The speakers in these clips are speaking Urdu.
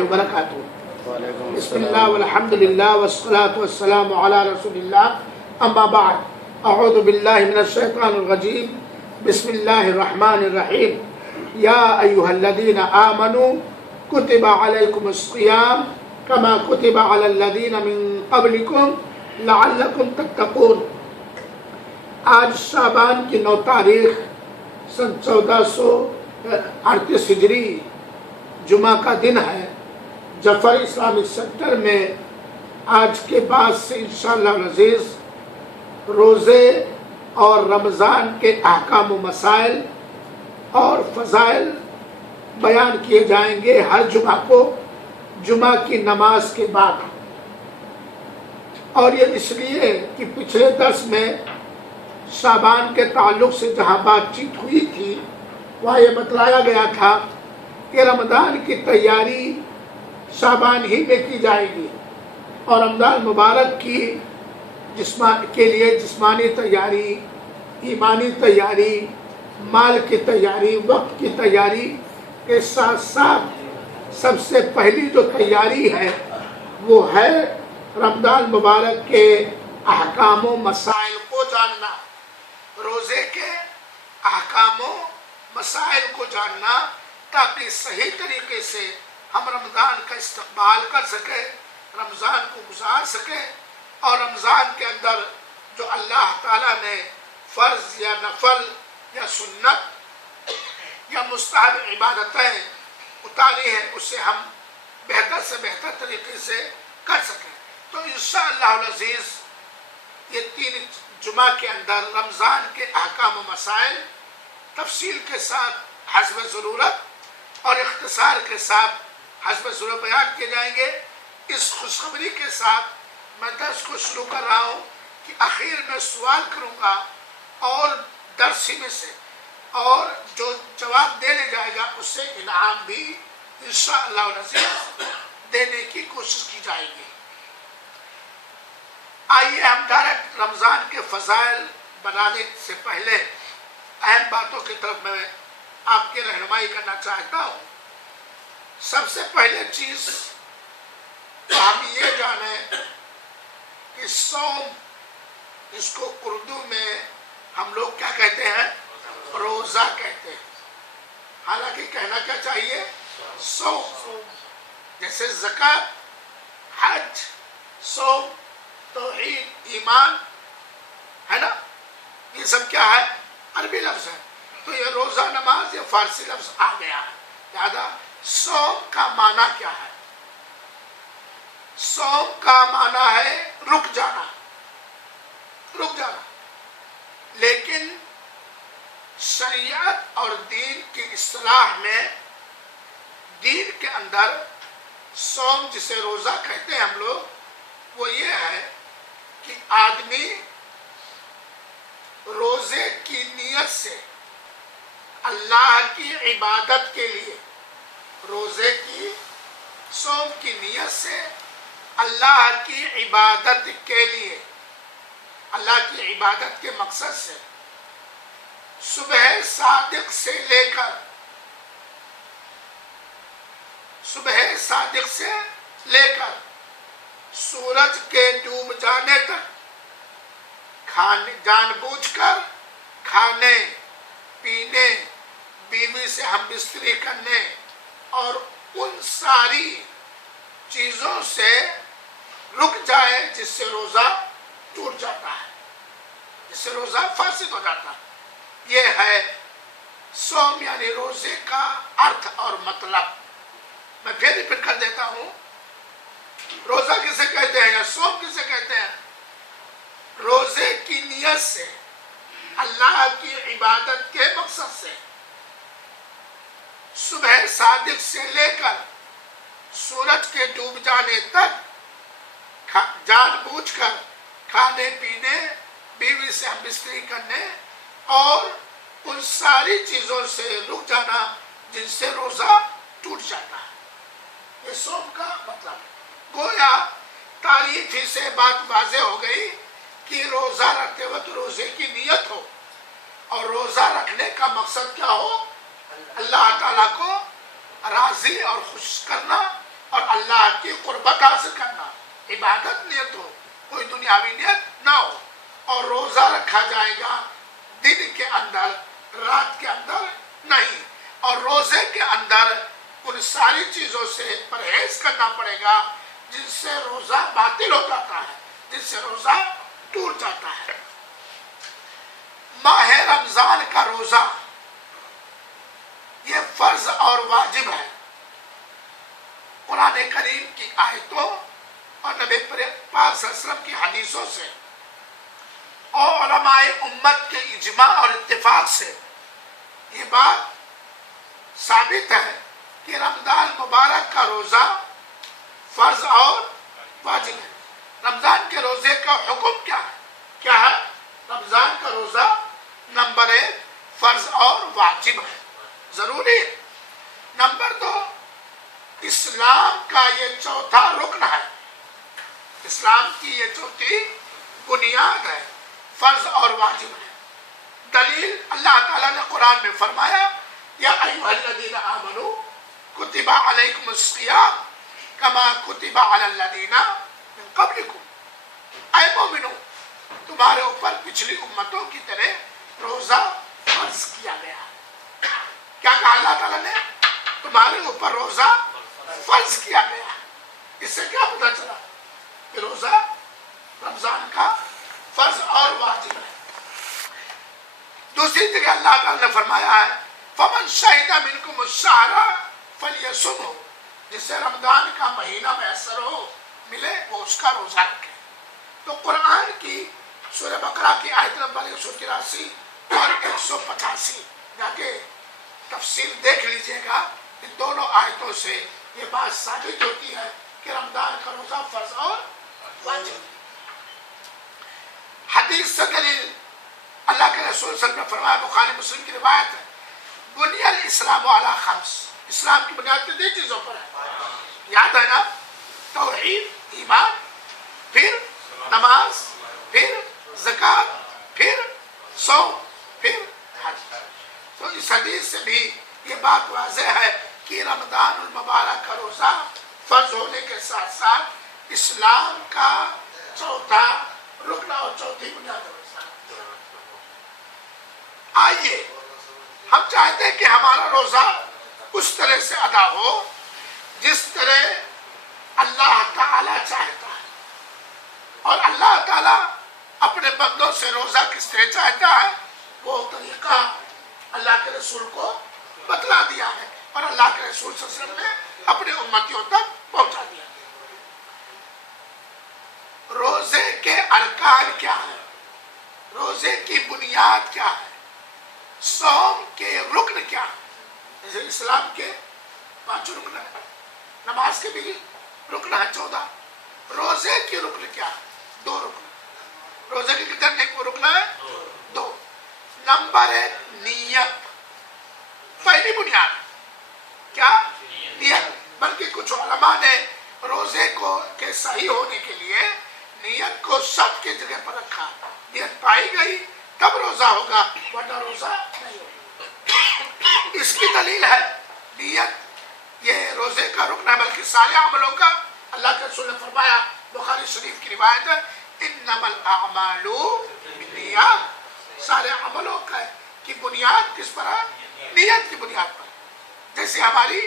وبرکاتہ۔ بسم اللہ والحمد للہ والصلاة والسلام علی رسول اللہ، اما بعد، اعوذ باللہ من الشیطان الرجیم، بسم اللہ الرحمن الرحیم۔ یا ایہا الذین آمنوا کتب علیکم الصیام کما کتب علی الذین من قبلکم لعلکم تتقون۔ آج شعبان کی 9 تاریخ سن 1438 ہجری جمعہ کا دن ہے۔ جعفر اسلامک سینٹر میں آج کے بعد سے انشاءاللہ العزیز روزے اور رمضان کے احکام و مسائل اور فضائل بیان کیے جائیں گے ہر جمعہ کو، جمعہ کی نماز کے بعد۔ اور یہ اس لیے کہ پچھلے درس میں شعبان کے تعلق سے جہاں بات چیت ہوئی تھی وہاں یہ بتلایا گیا تھا کہ رمضان کی تیاری شعبان ہی میں کی جائے گی، اور رمضان مبارک کی کے لیے جسمانی تیاری، ایمانی تیاری، مال کی تیاری، وقت کی تیاری کے ساتھ ساتھ سب سے پہلی جو تیاری ہے وہ ہے رمضان مبارک کے احکام و مسائل کو جاننا، روزے کے احکام و مسائل کو جاننا، تاکہ صحیح طریقے سے ہم رمضان کا استقبال کر سکیں، رمضان کو گزار سکیں، اور رمضان کے اندر جو اللہ تعالیٰ نے فرض یا نفل یا سنت یا مستحب عبادتیں اتاری ہیں اسے ہم بہتر سے بہتر طریقے سے کر سکیں۔ تو انشاءاللہ العزیز یہ 3 جمعہ کے اندر رمضان کے احکام و مسائل تفصیل کے ساتھ حسب ضرورت اور اختصار کے ساتھ حسب ضرورت بیان کیے جائیں گے۔ اس خوشخبری کے ساتھ میں درس کو شروع کر رہا ہوں کہ آخر میں سوال کروں گا اور درسی میں سے، اور جو جواب دینے جائے گا اس سے انعام بھی انشاءاللہ العزیز دینے کی کوشش کی جائے گی۔ آئیے ہم ڈائریکٹ رمضان کے فضائل بنانے سے پہلے اہم باتوں کی طرف میں آپ کی رہنمائی کرنا چاہتا ہوں۔ سب سے پہلے چیز تو ہم یہ جانیں کہ صوم، جس کو اردو میں ہم لوگ کیا کہتے ہیں؟ روزہ کہتے ہیں، حالانکہ کہنا کیا چاہیے؟ صوم۔ جیسے زکوٰۃ، حج، صوم، توحید، ایمان ہے نا، یہ سب کیا ہے؟ عربی لفظ ہے۔ تو یہ روزہ نماز یہ فارسی لفظ آ گیا ہے، لہذا صوم کا معنی کیا ہے؟ صوم کا معنی ہے رک جانا، رک جانا۔ لیکن شریعت اور دین کی اصطلاح میں، دین کے اندر صوم جسے روزہ کہتے ہیں ہم لوگ، وہ یہ ہے کہ آدمی روزے کی نیت سے اللہ کی عبادت کے لیے، روزے کی، صوم کی نیت سے اللہ کی عبادت کے لیے، اللہ کی عبادت کے مقصد سے صبح صادق سے لے کر، صبح صادق سے لے کر سورج کے ڈوب جانے تک جان بوجھ کر کھانے پینے، بیوی سے ہم بستری کرنے اور ان ساری چیزوں سے رک جائے جس سے روزہ ٹوٹ جاتا ہے، جس سے روزہ فاسد ہو جاتا ہے۔ یہ ہے صوم یعنی روزے کا ارتھ اور مطلب۔ میں پھر ریپیٹ کر دیتا ہوں، روزہ کسے کہتے ہیں یا صوم کسے کہتے ہیں؟ روزے کی نیت سے، اللہ کی عبادت کے مقصد سے صبح صادق سے لے کر سورج کے ڈوب جانے تک جان بوجھ کر کھانے پینے، بیوی سے ہم بستری کرنے اور ان ساری چیزوں سے رک جانا جن سے روزہ ٹوٹ جاتا ہے، یہ صوم کا مطلب ہے۔ گویا تعریف ہی سے بات واضح ہو گئی کہ روزہ رکھتے وقت روزے کی نیت ہو، اور روزہ رکھنے کا مقصد کیا ہو؟ اللہ تعالیٰ کو راضی اور خوش کرنا اللہ کی قربت حاصل کرنا، عبادت نیت ہو، کوئی دنیاوی نیت نہ ہو. اور روزہ رکھا جائے گا دن کے اندر، رات کے اندر نہیں. اور روزے کے اندر ان ساری چیزوں سے پرہیز کرنا پڑے گا جن سے روزہ باطل ہو جاتا ہے، جن سے روزہ ٹوٹ جاتا ہے. ماہ رمضان کا روزہ یہ فرض اور واجب ہے. قرآن کریم کی آیتوں اور نبی پاک صلی اللہ علیہ وسلم کی حدیثوں سے اور علماء امت کے اجماع اور اتفاق سے یہ بات ثابت ہے کہ رمضان مبارک کا روزہ فرض اور واجب ہے. رمضان کے روزے کا حکم کیا ہے؟ کیا ہے؟ رمضان کا روزہ نمبر 1 فرض اور واجب ہے، ضروری ہے. نمبر 2 اسلام کا یہ چوتھا رکن ہے، اسلام کی یہ چوتھی بنیاد ہے، فرض اور واجب ہے. دلیل اللہ تعالیٰ نے قرآن میں فرمایا یا ایھا الذین آمنوا کتب علیکم الصیام کما کتب علی الذین من قبلکم. اے مومنو، تمہارے اوپر پچھلی امتوں کی طرح روزہ فرض کیا گیا. کیا کہا اللہ تعالیٰ نے؟ تمہارے اوپر روزہ فرض کیا گیا. اس سے کیا پتہ چلا کہ روزہ رمضان کا فرض اور واجب ہے. دوسری جگہ اللہ تعالیٰ نے فرمایا ہے فمن شہد منکم الشہر فلیصمہ، جس سے رمضان کا مہینہ میسر ہو ملے وہ اس کا روزہ رکھے. تو قرآن کی سورہ بقرہ کی آیت نمبر 183 اور 185 جا کے تفصیل دیکھ لیجئے گا. ان دونوں آیتوں سے یہ بات ثابت ہوتی ہے کہ رمضان کا روزہ فرض اور واجب. حدیث سے دلیل اللہ کے رسول صلی اللہ علیہ وسلم نے فرمایا، بخاری مسلم کی روایت ہے، بنی الاسلام علی خمس، اسلام کی بنیاد 3 چیزوں پر ہے. یاد ہے نا؟ توحید، ایمان، پھر نماز، پھر زکوٰۃ، پھر صوم، پھر حج. تو اس حدیث سے بھی یہ بات واضح ہے کہ رمضان المبارک کا روزہ فرض ہونے کے ساتھ ساتھ اسلام کا چوتھا رکن اور چوتھی بنیاد. آئیے ہم چاہتے ہیں کہ ہمارا روزہ اس طرح سے ادا ہو جس طرح اللہ تعالیٰ چاہتا ہے. اور اللہ تعالیٰ اپنے بندوں سے روزہ کس طرح چاہتا ہے وہ طریقہ اللہ کے رسول کو بتلا دیا ہے اور اللہ کے رسول صلی اللہ علیہ وسلم نے اپنے امتیوں تک پہنچا دیا. روزے کے ارکان کیا ہے؟ روزے کی بنیاد کیا ہے؟ صوم کے رکن کیا ہے؟ جیسے اسلام کے 5 رکن ہیں، نماز کے بھی رکن ہے 14. روزے کی رکن کیا ہے؟ 2 رکن. روزے کے کتنے رکن ہے؟ 2. نمبر 1 نیت، پہلی بنیاد. کیا؟ نیت. بلکہ کچھ علماء نے روزے کو کے صحیح ہونے کے لیے نیت کو سب کی جگہ پر رکھا. نیت پائی گئی تب روزہ ہوگا، ورنہ روزہ نہیں ہوگا. اس کی دلیل ہے نیت یہ روزے کا رکن ہے بلکہ سارے عملوں کا. اللہ کے رسول نے فرمایا، بخاری شریف کی روایت ہے، انما الاعمال بالنیات. سارے عملوں کا کی بنیاد کس پر ہے؟ نیت کی بنیاد پر. جیسے ہماری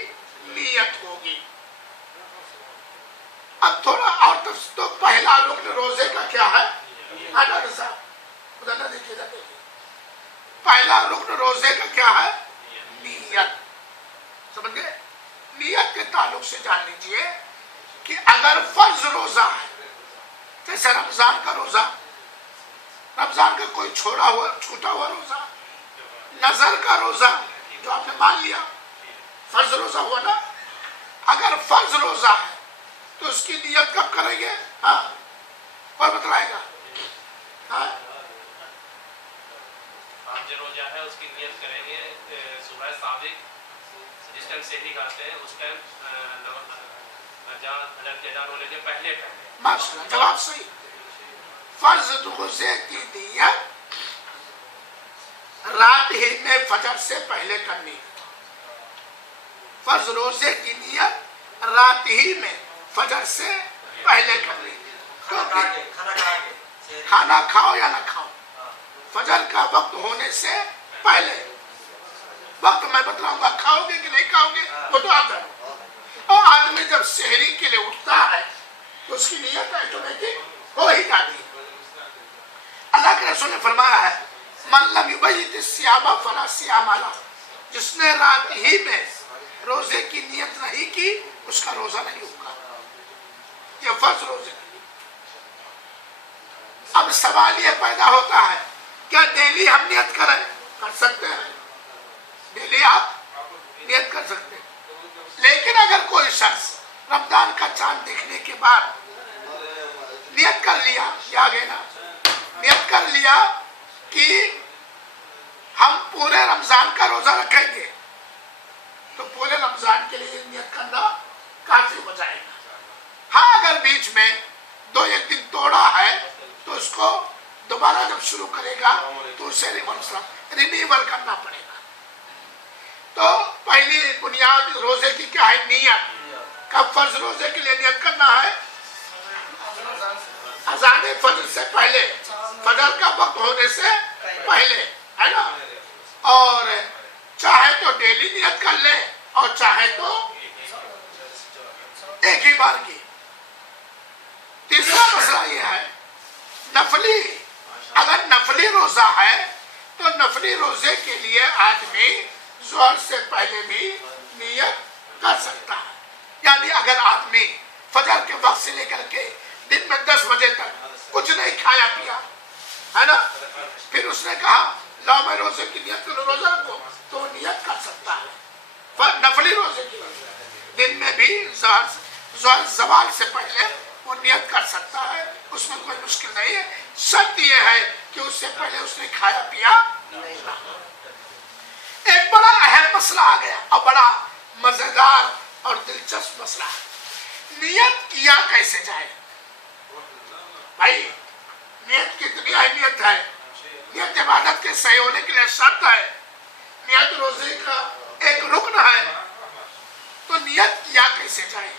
نیت ہوگی. اب تھوڑا اور تو پہلا رکن روزے کا کیا ہے؟ پہلا رکن روزے کا کیا ہے؟ نیت. سمجھ گئے؟ نیت کے تعلق سے جان لیجئے کہ اگر فرض روزہ ہے جیسے رمضان کا روزہ، رمضان کا کوئی چھوٹا ہوا روزہ، نظر کا روزہ جو آپ نے مان لیا فرض روزہ ہوا نا. اگر فرض روزہ ہے تو اس کی نیت کب کریں گے؟ ہاں اور بتلائے گا. ہاں جو روزہ ہے اس کی نیت کریں گے صبح صادق جس ٹائم سحری کھاتے ہیں اس ٹائم اذان ہونے کے پہلے. ماشاءاللہ جواب صحیح. فرض روزے کی نیت رات ہی میں فجر سے پہلے کرنی ہے. فرض روزے کی نیت رات ہی میں فجر سے پہلے کر لیجیے، کیونکہ کھانا کھاؤ یا نہ کھاؤ، فجر کا وقت ہونے سے پہلے، وقت میں بتلاؤں گا، کھاؤ گے کہ نہیں کھاؤ گے وہ تو آپ جانو۔ اور آدمی جب سحری کے لیے اٹھتا ہے تو اس کی نیت آٹومیٹک ہو ہی جاتی ہے۔ اللہ کے رسول نے فرمایا ہے من لم یبیت الصیام فلا صیام لہ، جس نے رات ہی میں روزے کی نیت نہیں کی اس کا روزہ نہیں ہوگا، یہ فرض روزے۔ اب سوال یہ پیدا ہوتا ہے کیا ڈیلی ہم نیت کریں؟ کر سکتے ہیں، ڈیلی آپ نیت کر سکتے ہیں، لیکن اگر کوئی شخص رمضان کا چاند دیکھنے کے بعد نیت کر لیا، یا آگے نا نیت کر لیا کہ ہم پورے رمضان کا روزہ رکھیں گے، تو پورے رمضان کے لیے نیت کرنا کافی ہو جائے گا۔ ہاں اگر بیچ میں 2-1 دن توڑا ہے تو اس کو دوبارہ جب شروع کرے گا تو اسے رینیول کرنا پڑے گا۔ تو پہلی بنیاد روزے کی کیا ہے؟ نیت۔ کب فرض روزے کے لیے نیت کرنا ہے؟ اذان فجر سے پہلے، فجر کا وقت ہونے سے پہلے، ہے نا؟ اور چاہے تو ڈیلی نیت کر لے اور چاہے تو ایک ہی بار کی۔ تیسرا مسئلہ یہ ہے نفلی، اگر نفلی روزہ ہے تو نفلی روزے کے لیے آدمی ظہر سے پہلے بھی نیت کر سکتا ہے۔ یعنی اگر آدمی فجر کے وقت سے لے کر کے دن میں 10 بجے تک کچھ نہیں کھایا پیا ہے نا، پھر اس نے کہا لاؤ میں روزے کی نیت کروں، روزہ رکھو، تو نیت کر سکتا ہے نفلی روزے کی، دن میں بھی زوال سے پہلے وہ نیت کر سکتا ہے، اس میں کوئی مشکل نہیں ہے۔ شرط یہ ہے کہ اس سے پہلے اس نے کھایا پیا نہیں۔ ایک بڑا اہم مسئلہ آ گیا اور بڑا مزیدار اور دلچسپ مسئلہ ہے، نیت کیا کیسے جائے؟ بھائی نیت کی اتنی اہمیت ہے، نیت عبادت کے صحیح ہونے کے لیے شرط ہے، نیت روزے کا ایک رکن ہے، تو نیت کیا کیسے جائے؟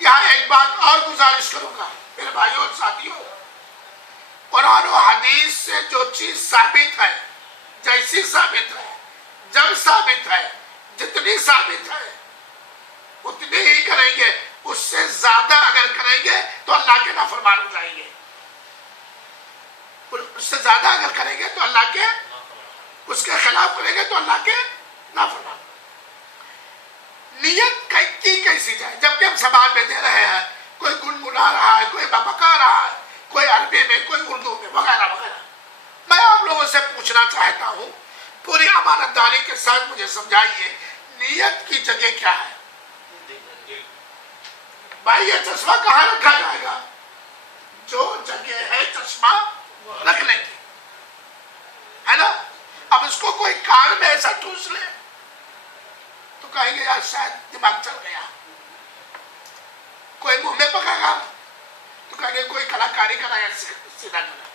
یہاں ایک بات اور گزارش کروں گا میرے بھائیوں اور ساتھیوں، قرآن و حدیث سے جو چیز ثابت ہے، جیسی ثابت ہے، جب ثابت ہے، جتنی ثابت ہے اتنی ہی کریں گے، اس سے زیادہ اگر کریں گے تو اللہ کے نافرمان ہو جائیں گے، اس سے زیادہ اگر کریں گے تو اللہ کے، اس کے خلاف کریں گے تو اللہ کے نافرمان۔ نیت کی کیسی جائے؟ جبکہ ہم سوال میں دے رہے ہیں، کوئی گنگنا رہا ہے، کوئی ببکا رہا ہے، کوئی عربی میں، کوئی اردو میں، وغیرہ وغیرہ، میں آپ لوگوں سے پوچھنا چاہتا ہوں پوری امانت داری کے ساتھ مجھے سمجھائیے نیت کی جگہ کیا ہے؟ بھائی یہ چشمہ کہاں رکھا جائے گا؟ جو جگہ ہے چشمہ رکھنے کی، ہے نا؟ اب اس کو کوئی کان میں ایسا ٹھوس لے تو کہیں گے یار شاید دماغ چل گیا، کوئی منہ میں پکا گا تو کہیں گے کوئی کلاکاری کرایا سیدھا کرا۔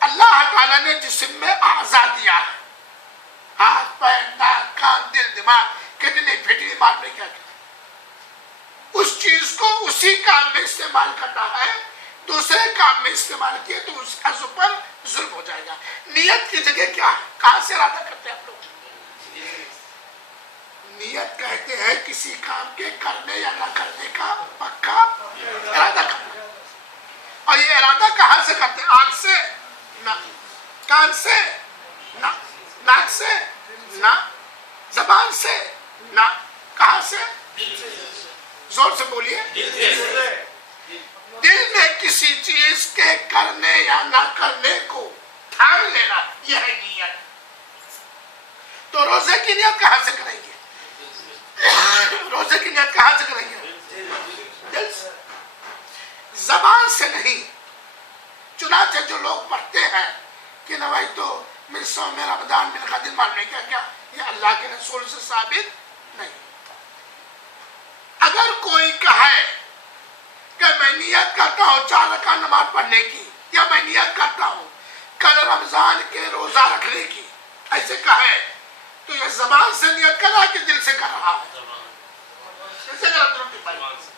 اللہ تعالیٰ نے جسم میں اعضاء دیا ہے، ہاتھ، پیر، ناک، کان، دل، دماغ، کڈنی، پھٹنی، مارنے کیا کیا، اس چیز کو اسی کام میں استعمال کرنا ہے، دوسرے کام میں استعمال کیے تو اس عضو پر ظلم ہو جائے گا۔ نیت کی جگہ کیا ہے؟ کہاں سے ارادہ کرتے ہیں آپ لوگ؟ نیت کہتے ہیں کسی کام کے کرنے یا نہ کرنے کا پکا ارادہ کرنا، اور یہ ارادہ کہاں سے کرتے ہیں؟ آنکھ سے نہ، کان سے نہ، ناک سے نہ، زبان سے نہ، کہاں سے؟ زور سے بولیے، دل میں کسی چیز کے کرنے یا نہ کرنے کو ٹھان لینا، یہ ہے نیت۔ تو روزے کی نیت کہاں سے کریں گے؟ روزے کی نیت کہاں سے کریں گے؟ دل سے، زبان سے نہیں۔ چنانچہ جو لوگ پڑھتے ہیں کہ نویتو من صوم رمضان من غد ماننے کا کیا، یہ اللہ کے رسول سے ثابت نہیں۔ اگر کوئی کہے کہ میں نیت کرتا ہوں 4 رکعت نماز پڑھنے کی، یا میں نیت کرتا ہوں کل رمضان کے روزہ رکھنے کی، ایسے کہے تو یہ زبان سے نیت کر رہا ہے کہ دل سے کر رہا ہے؟ کیسے غلط روٹی پائی؟ زبان سے.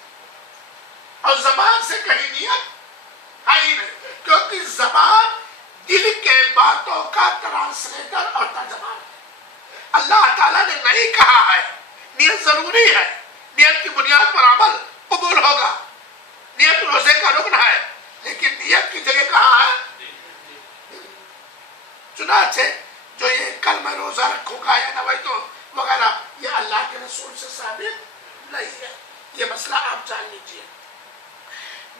اور زبان سے کہیں نیت ہے ہی نہیں، کیونکہ زبان دل کے باتوں کا ٹرانسلیٹر اور ترجمان ہے. اللہ تعالیٰ نے نہیں کہا ہے نیت ضروری ہے، نیت کی بنیاد پر عمل قبول ہوگا، نیت روزے کا رکن ہے، لیکن نیت کی جگہ کہاں ہے؟ چنانچہ جو یہ کل میں روزہ رکھوں گا یا نویتو وغیرہ، یہ اللہ کے رسول سے ثابت نہیں ہے. یہ مسئلہ آپ جان لیجئے.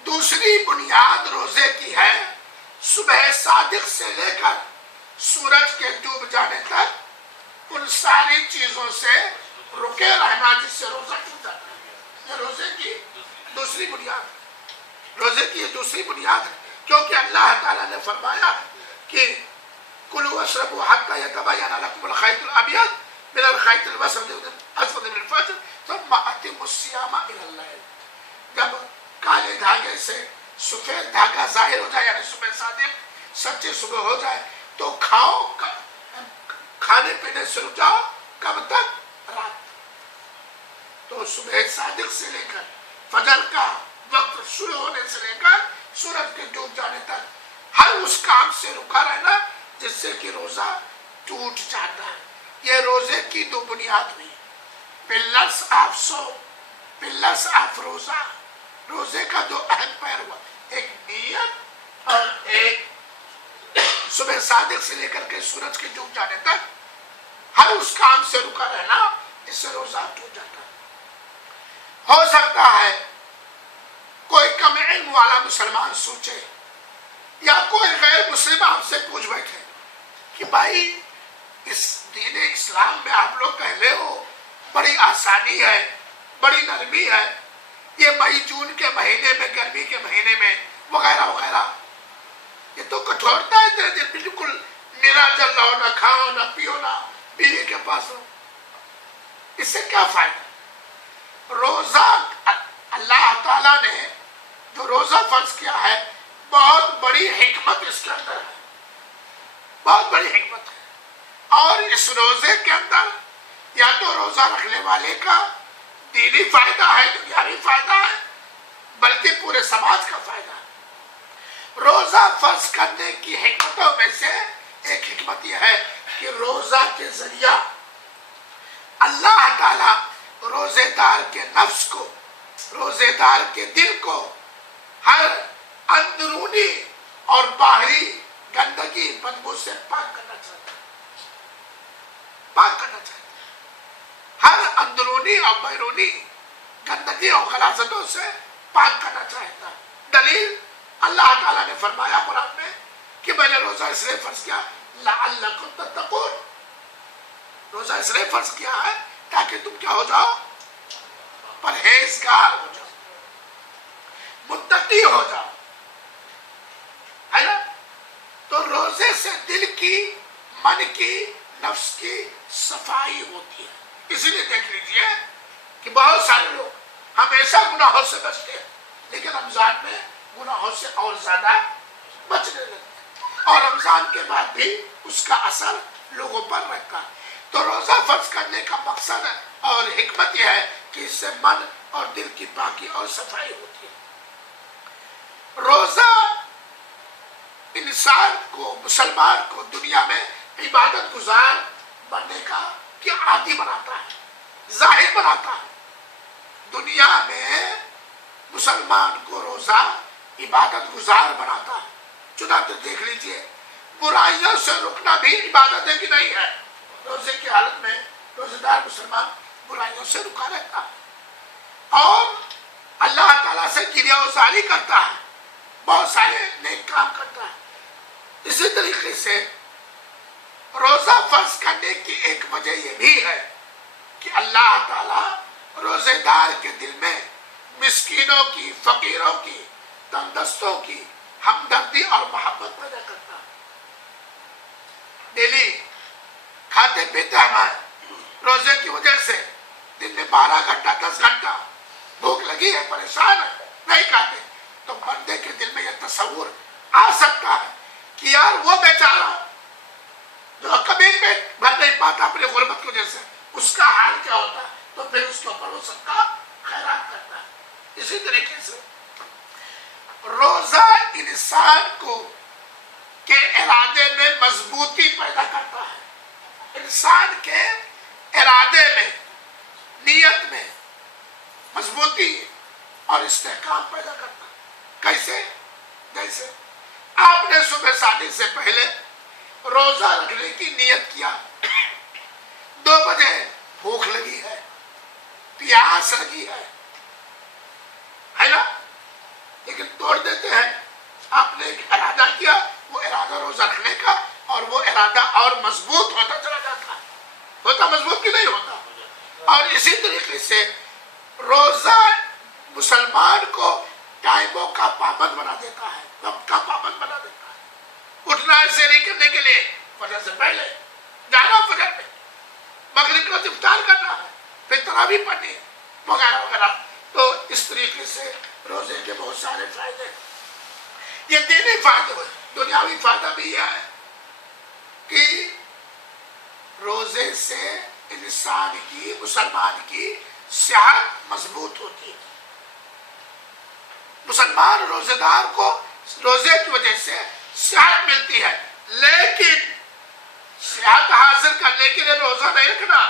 دوسری بنیاد روزے کی ہے صبح صادق سے لے کر سورج کے ڈوب جانے تک ان ساری چیزوں سے رکے رہنا، جس سے روزہ ٹوٹ جاتا ہے. یہ روزے کی دوسری بنیاد ہے، روزے کی یہ دوسری بنیاد ہے، کیونکہ اللہ تعالیٰ نے فرمایا کہ کلوا واشربوا حتى يتبين لكم الخيط الابيض من الخيط الاسود من الفجر ثم اتموا الصيام الى الليل. جب کالے دھاگے سے سفید دھاگا ظاہر ہو جائے، یعنی صبح صادق سچی صبح ہو جائے، تو کھاؤ، کھانے پینے سے رک جاؤ. کب تک؟ رات. تو صبح صادق سے لے کر فجر کا وقت شروع ہونے سے لے کر سورج کے ڈوب جانے تک ہر اس کام سے رکا رہنا جس سے کہ روزہ ٹوٹ جاتا ہے. یہ روزے کی دو بنیاد ہوئی، pillars of so, pillars of روزہ. روزے کا دو اہم پیر ہوا، ایک نیت اور ایک صبح صادق سے لے کر کے سورج کے ڈوب جانے تک ہر اس کام سے رکا رہنا، اس سے روزہ ٹوٹ جاتا ہے. ہو سکتا ہے کوئی کم علم والا مسلمان سوچے یا کوئی غیر مسلم آپ سے پوچھ بیٹھے کہ بھائی اس دین اسلام میں آپ لوگ پہلے ہو، بڑی آسانی ہے، بڑی نرمی ہے، یہ مئی جون کے مہینے میں، گرمی کے مہینے میں وغیرہ وغیرہ، یہ تو کٹھورتا ہے تیرے دل. بالکل میرا جل رہو، نہ کھاؤ نہ پیو نہ بیوی کے پاس ہو. اس سے کیا فائدہ؟ روزہ اللہ تعالیٰ نے جو روزہ فرض کیا ہے، بہت بڑی حکمت اس کے اندر ہے، بہت بڑی حکمت ہے. اور اس روزے کے اندر یا تو روزہ رکھنے والے کا دینی فائدہ ہے، دنیاوی فائدہ ہے، بلکہ پورے سماج کا فائدہ ہے. روزہ فرض کرنے کی حکمتوں میں سے ایک حکمت یہ ہے کہ روزہ کے ذریعہ اللہ تعالیٰ روزے دار کے نفس کو، روزے دار کے دل کو ہر اندرونی اور باہری گندگی بدبو سے پاک کرنا چاہتا ہے، پاک کرنا چاہتا ہے. ہر اندرونی اور بیرونی گندگی اور غلاظتوں سے پاک کرنا چاہتا ہے. دلیل اللہ تعالیٰ نے فرمایا قرآن میں کہ میں نے روزہ اس لیے فرض کیا لعلکم تتقون. روزہ اس لیے فرض کیا ہے تاکہ تم کیا ہو جاؤ؟ پرہیزگار ہو جاؤ، متقی ہو جاؤ، ہے نا. تو روزے سے دل کی، من کی، نفس کی صفائی ہوتی ہے. اسی لیے دیکھ لیجئے کہ بہت سارے لوگ ہمیشہ گناہوں سے بچتے ہیں، لیکن رمضان میں گناہوں سے اور زیادہ بچنے لگتے ہیں، اور رمضان کے بعد بھی اس کا اثر لوگوں پر رہتا ہے. تو روزہ فرض کرنے کا مقصد ہے اور حکمت یہ ہے کہ اس سے من اور دل کی پاکی اور صفائی ہوتی ہے. روزہ انسان کو، مسلمان کو دنیا میں عبادت گزار بننے کا کیا عادی بناتا ہے، ظاہر بناتا ہے. دنیا میں مسلمان کو روزہ عبادت گزار بناتا ہے. چنانچہ دیکھ لیجئے برائیوں سے رکنا بھی عبادت ہے کہ نہیں ہے. روزے کی حالت میں روزہ دار مسلمان برائیوں سے رکا رہتا ہے اور اللہ تعالیٰ سے گریہ وزاری کرتا ہے، بہت سارے نیک کام کرتا ہے. اسی طریقے سے روزہ فرض کرنے کی ایک وجہ یہ بھی ہے کہ اللہ تعالیٰ روزے دار کے دل میں مسکینوں کی، فقیروں کی، تندرستوں کی ہمدردی اور محبت پیدا کرتا ہے. ڈیلی کھاتے پیتے ہمارے روزے کی وجہ سے دن میں 12 گھنٹہ 10 گھنٹہ بھوک لگی ہے، پریشان ہے، نہیں کھاتے، تو بندے کے دل میں یہ تصور آ سکتا ہے کہ یار وہ بیچارہ جو کبھی پیٹ بھر نہیں پاتا اپنی غربت کی وجہ سے، اس کا حال کیا ہوتا ہے. تو پھر اس کے اوپر وہ صدقہ اسی طریقے سے روزہ انسان کو کے ارادے میں مضبوطی پیدا کرتا ہے، انسان کے ارادے میں، نیت میں مضبوطی اور استحکام پیدا کرتا ہے۔ کیسے؟ جیسے آپ نے صبح شادی سے پہلے روزہ رکھنے کی نیت کیا، 2 بجے بھوک لگی ہے، پیاس لگی ہے نا، لیکن توڑ دیتے ہیں۔ آپ نے ایک ارادہ کیا، وہ ارادہ روزہ رکھنے کا، اور وہ ارادہ اور مضبوط ہوتا چلا جاتا ہے۔ ہوتا مضبوط کی نہیں ہوتا؟ اور اسی طریقے سے روزہ مسلمان کو ٹائموں کا پابند بنا دیتا ہے، وقت کا پابند بنا دیتا ہے۔ اٹھنا ہے سحری کرنے کے لیے فجر سے پہلے، جانا فجر میں، مغرب کو افطار کرنا ہے، پھر تراویح پڑھنی ہے، وغیرہ وغیرہ۔ تو اس طریقے سے روزے کے بہت سارے فائدے، یہ دینی فائدے ہوئے۔ دنیاوی فائدہ بھی یہ ہے کہ روزے سے انسان کی، مسلمان کی صحت مضبوط ہوتی ہے۔ مسلمان روزے دار کو روزے کی وجہ سے صحت ملتی ہے، لیکن صحت حاصل کرنے کے لیے روزہ نہیں رکھنا۔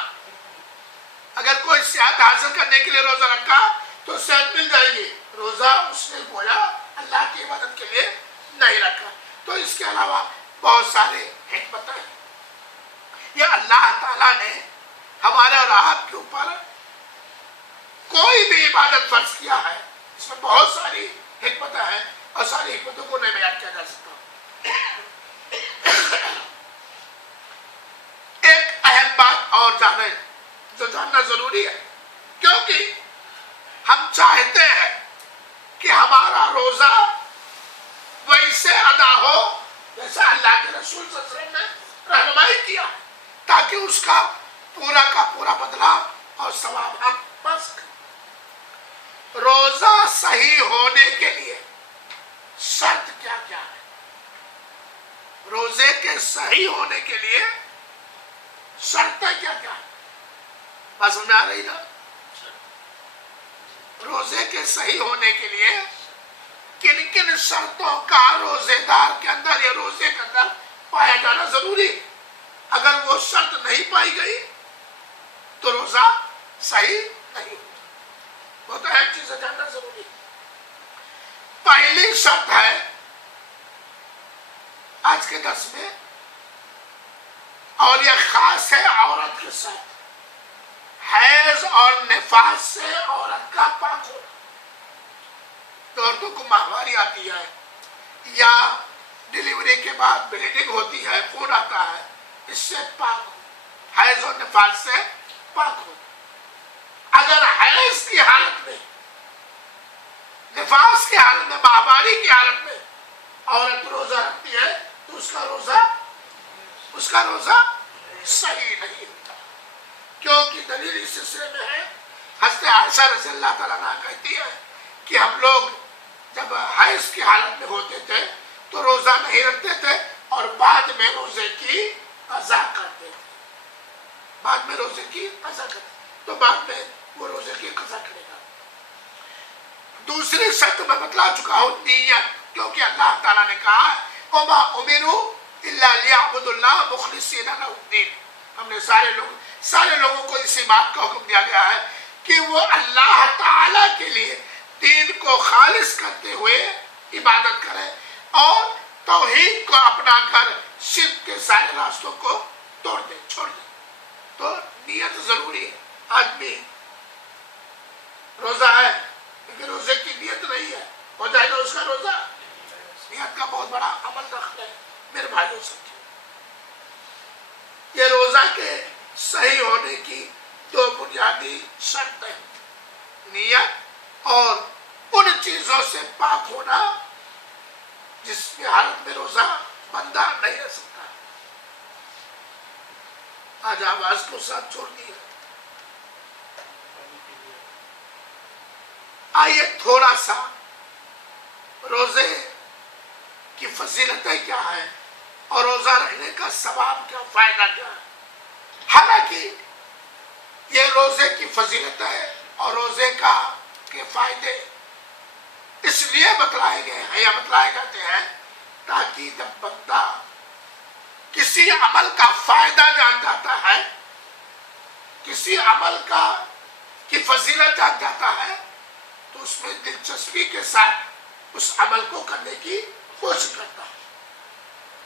اگر کوئی صحت حاصل کرنے کے لیے روزہ رکھا تو صحت مل جائے گی، روزہ اس نے گویا اللہ کی عبادت کے لیے نہیں رکھا۔ تو اس کے علاوہ بہت سارے حکمتیں ہیں۔ یہ اللہ تعالیٰ نے ہمارے اور آپ کے اوپر کوئی بھی عبادت فرض کیا ہے، اس میں بہت ساری حکمتیں ہیں، اور ساری حکمتوں کو نہیں بیان کیا جا سکتا۔ ایک اہم بات اور جانیں، جو جاننا ضروری ہے، کیونکہ ہم چاہتے ہیں کہ ہمارا روزہ ویسے ادا ہو جیسا اللہ کے رسول صلی اللہ علیہ وسلم نے رہنمائی کیا، تاکہ اس کا پورا بدلہ اور ثواب ہم پا سکیں۔ روزہ صحیح ہونے کے لیے شرط کیا کیا ہے؟ روزے کے صحیح ہونے کے لیے شرطیں کیا کیا ہے؟ بات سمجھ میں آ رہی نا؟ روزے کے صحیح ہونے کے لیے کن کن شرطوں کا روزے دار کے اندر یا روزے کے اندر پایا جانا ضروری ہے۔ اگر وہ شرط نہیں پائی گئی تو روزہ صحیح نہیں ہوتا۔ وہ تو اہم چیزیں جاننا ضروری ہے۔ پہلی شرط ہے آج کے درس میں، اور یہ خاص ہے عورت کے ساتھ، حیض اور نفاس سے عورت کا پاک ہونا۔ عورتوں کو ماہواری آتی ہے یا ڈیلیوری کے بعد بلیڈنگ ہوتی ہے، خون آتا ہے، اس سے پاک ہو، حیض اور نفاس سے پاک ہو۔ اگر حیض کی حالت میں، نفاس کی حالت میں، ماہواری کی حالت میں عورت روزہ رکھتی ہے تو اس کا روزہ صحیح نہیں ہوتا، کیونکہ دلیل اس سلسلے میں ہے، حضرت عائشہ رضی اللہ تعالیٰ عنہا کہتی ہے کہ ہم لوگ جب حیض کی حالت میں ہوتے تھے تو روزہ نہیں رکھتے تھے، اور بعد میں روزے کی قضا کرتے تھے، بعد میں روزے کی قضا کرتے، تو بعد میں وہ روزے کی قضا کرے گا۔ دوسری شرط میں بتلا چکا ہوں، نیت، کیونکہ اللہ تعالیٰ نے کہا ہے وَمَا أُمِرُوا إِلَّا لِيَعْبُدُوا اللَّهَ مُخْلِصِينَ لَهُ الدِّينَ۔ ہم نے سارے لوگوں کو اسی بات کا حکم دیا گیا ہے کہ وہ اللہ تعالیٰ کے لیے دین کو خالص کرتے ہوئے عبادت کریں، اور توحید کو اپنا کر شرک کے سارے راستوں کو توڑ دیں، چھوڑ دیں۔ تو نیت ضروری ہے۔ آدمی روزہ ہے لیکن روزے کی نیت نہیں ہے، ہو جائے گا اس کا روزہ؟ نیت کا بہت بڑا عمل رکھتا ہے میرے بھائیوں سے۔ یہ روزہ کے صحیح ہونے کی 2 بنیادی شرطیں، نیت اور ان چیزوں سے پاک ہونا جس کی حالت میں روزہ بندہ نہیں رہ سکتا۔ آج آواز کو ساتھ چھوڑ دیا۔ آئیے تھوڑا سا روزے کی فضیلتیں کیا ہیں اور روزہ رکھنے کا ثواب کیا، فائدہ کیا ہے۔ حالانکہ یہ روزے کی فضیلتیں اور روزے کے فائدے لیے بتلائے گئے ہیں یا بتلائے جاتے ہیں تاکہ جب بندہ کسی عمل کا فائدہ جان جاتا ہے، کسی عمل کی فضیلت جان جاتا ہے، تو اس میں دلچسپی کے ساتھ اس عمل کو کرنے کی کوشش کرتا ہے۔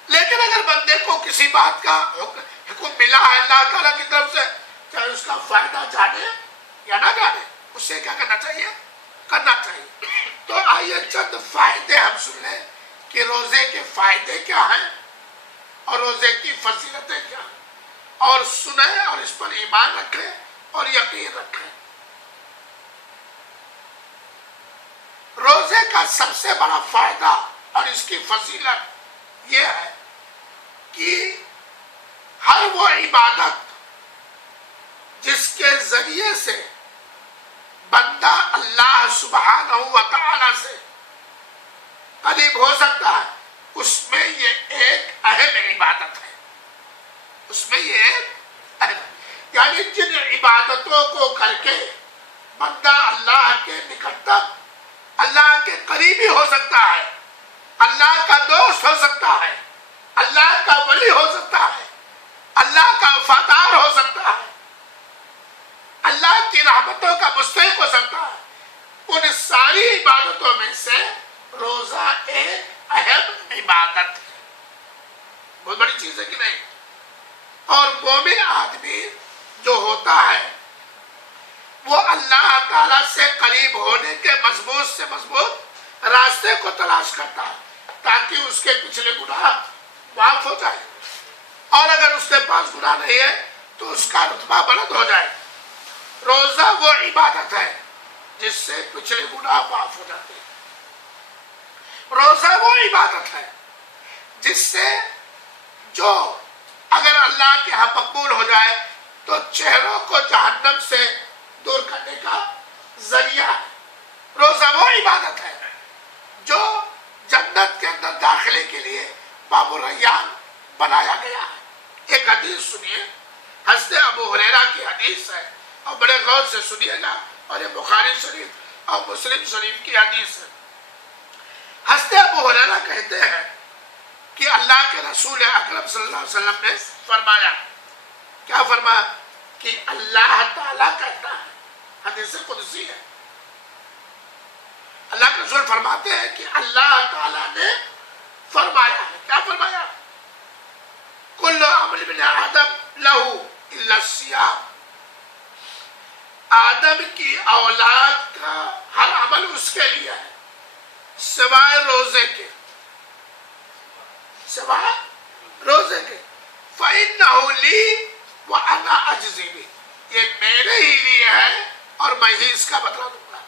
لیکن اگر بندے کو کسی بات کا حکم ملا ہے اللہ تعالیٰ کی طرف سے، چاہے اس کا فائدہ جانے یا نہ جانے، اس سے کیا کرنا چاہیے؟ کرنا چاہیے۔ تو آئیے چند فائدے ہم سن لیں کہ روزے کے فائدے کیا ہیں اور روزے کی فضیلتیں کیا ہیں، اور سنیں اور اس پر ایمان رکھیں اور یقین رکھیں۔ روزے کا سب سے بڑا فائدہ اور اس کی فضیلت یہ ہے کہ ہر وہ عبادت جس کے ذریعے سے بندہ اللہ سبحانہ و تعالی سے قریب ہو سکتا ہے، اس میں یہ ایک اہم عبادت ہے۔ اس میں یہ ایک اہم، یعنی جن عبادتوں کو کر کے بندہ اللہ کے نکٹتم، اللہ کے قریبی ہو سکتا ہے، اللہ کا دوست ہو سکتا ہے، اللہ کا ولی ہو سکتا ہے، اللہ کا وفادار ہو سکتا ہے، اللہ کی رحمتوں کا مستحق ہو سکتا ہے، ان ساری عبادتوں میں سے روزہ ایک اہم عبادت ہے۔ بہت بڑی چیز ہے کہ نہیں؟ اور مومن آدمی جو ہوتا ہے وہ اللہ تعالیٰ سے قریب ہونے کے مضبوط سے مضبوط راستے کو تلاش کرتا ہے تاکہ اس کے پچھلے گناہ معاف ہو جائے، اور اگر اس کے پاس گناہ نہیں ہے تو اس کا رتبہ بلند ہو جائے۔ روزہ وہ عبادت ہے جس سے پچھلے گناہ معاف ہو جاتے ہیں۔ روزہ وہ عبادت ہے جس سے جو اگر اللہ کے ہاں مقبول ہو جائے تو چہروں کو جہنم سے دور کرنے کا ذریعہ ہے۔ روزہ وہ عبادت ہے جو جنت کے اندر داخلے کے لیے باب الریان بنایا گیا ہے۔ ایک حدیث سنیے، حضرت ابو ہریرہ کی حدیث ہے، اور بڑے غور سے سنیے گا، اور یہ بخاری شریف اور مسلم شریف کی حدیث ہے۔ حضرت ابو ہریرہ کہتے ہیں کہ اللہ کے رسول اکرم صلی اللہ علیہ وسلم نے فرمایا، کیا فرمایا؟ کہ اللہ تعالیٰ کہتا ہے، حدیث قدسی ہے، اللہ کے رسول فرماتے ہیں کہ اللہ تعالیٰ نے فرمایا ہے، کیا فرمایا؟ کل عمل ابن آدم لہو الا الصیام، آدم کی اولاد کا ہر عمل اس کے لیے ہے سوائے روزے کے، سوائے روزے کے۔ فَإِنَّهُ لِي وَأَنَا أَجْزِي بِهِ، یہ میرے ہی لیے ہے اور میں ہی اس کا بدلہ دوں گا۔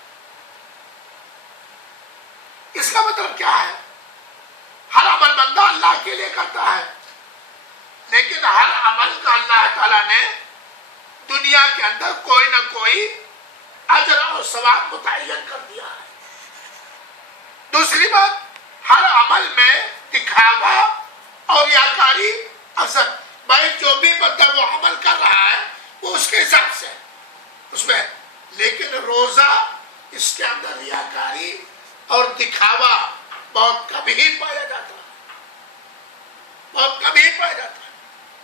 اس کا مطلب کیا ہے؟ ہر عمل بندہ اللہ کے لیے کرتا ہے، لیکن ہر عمل کا اللہ تعالیٰ نے دنیا کے اندر کوئی نہ کوئی اجر اور ثواب متعین کر دیا ہے۔ دوسری بات، ہر عمل میں دکھاوا اور ریاکاری اثر، بھائی جو بھی بندہ وہ عمل کر رہا ہے وہ اس کے حساب سے اس میں، لیکن روزہ اس کے اندر ریاکاری اور دکھاوا بہت کم ہی پایا جاتا ہے، بہت کم ہی پایا جاتا ہے۔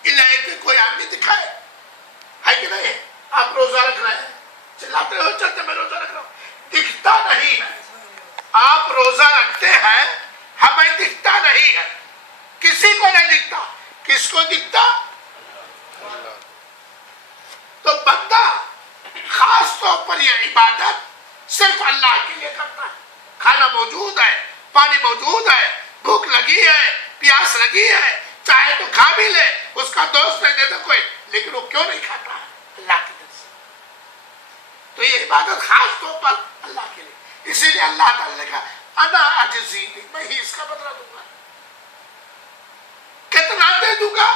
اللہ کہ کوئی آدمی دکھائے ہے کہ نہیں، آپ روزہ رکھ رہے ہیں، چلاتے ہو چلتے میں روزہ رکھ رہا ہوں، دکھتا نہیں ہے۔ آپ روزہ رکھتے ہیں، ہمیں دکھتا نہیں ہے، کسی کو نہیں دکھتا۔ کس کو دکھتا؟ تو بندہ خاص طور پر یہ عبادت صرف اللہ کے لیے کرتا ہے۔ کھانا موجود ہے، پانی موجود ہے، بھوک لگی ہے، پیاس لگی ہے، چاہے تو کھا بھی لے، اس کا دوست نہیں دیتا کوئی، لیکن وہ کیوں نہیں کھاتا ہے؟ اللہ کی طرف سے۔ تو یہ عبادت خاص طور پر اللہ کے لیے، اسی لیے اللہ تعالیٰ نے کہا انا اجزی بہ، میں ہی اس کا بدلہ دوں گا۔ کتنا دے دوں گا؟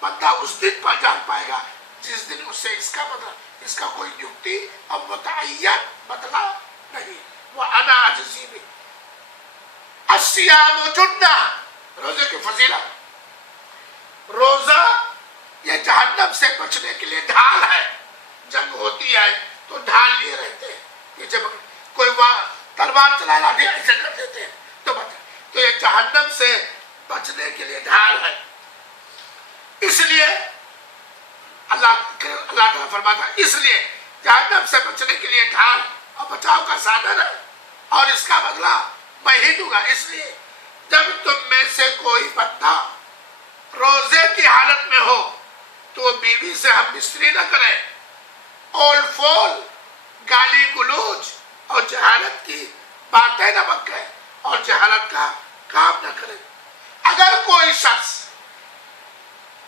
بندہ اس دن پر جان پائے گا جس دن اسے اس کا بدلہ، اس کا کوئی نیوکتی اور متعین بدلہ نہیں۔ وہ انا اجزی بہ۔ الصیام جنہ، روزے کی فضیلت، روزہ یہ جہنم سے بچنے کے لیے ڈھال ہے۔ جنگ ہوتی ہے تو ڈھال لیے رہتے ہیں، یہ جب کوئی تلوار چلا لاٹھی ایسے کر دیتے ہیں تو یہ جہنم سے بچنے کے لیے ڈھال ہے. اس لیے اللہ تعالیٰ فرماتا ہے اس لیے جہنم سے بچنے کے لیے ڈھال اور بچاؤ کا سادھن ہے اور اس کا بدلہ میں ہی دوں گا. اس لیے جب تم میں سے کوئی بندہ روزے کی حالت میں ہو تو وہ بیوی سے ہم بستری نہ کرے, اول فول, گالی گلوچ اور جہالت کی باتیں نہ بکے اور جہالت کا کام نہ کرے. اگر کوئی شخص